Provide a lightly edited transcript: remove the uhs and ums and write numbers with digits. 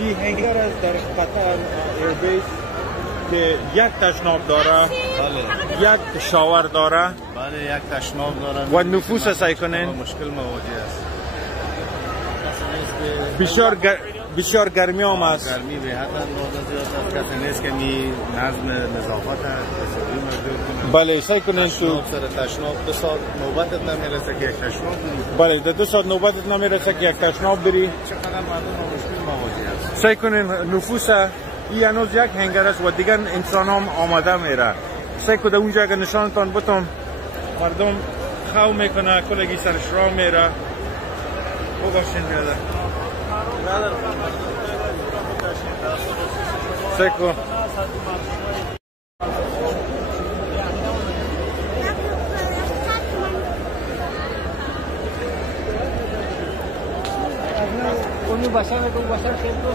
این هنگر است در قطر ایربیس که یک تشناب داره، یک شاور داره، بله یک تشناب داره و نفوس سعی کنین مشکل مواجه است. بسیار گرمی هم است. گرمی به حد اندازه زیاد است، کسی نیست که می نظم نظافت هست. بله سعی کنین تو سر تشناب 2 ساعت نوبتت نمیرسه که یک تشناب بری. بله در 2 ساعت نوبتت نمیرسه که یک تشناب بری. چقدر مردم مشکل مواجه است. سعی کنین نفوس این هنوز یک هنگر است و دیگر انسان هم آمده میره. سعی کنید اونجا اگر نشانتان بتون مردم خو میکنه کلگی سرش راه میره. ببخشید بیاده سعی کن اونو باشن تو باشن خیلی تو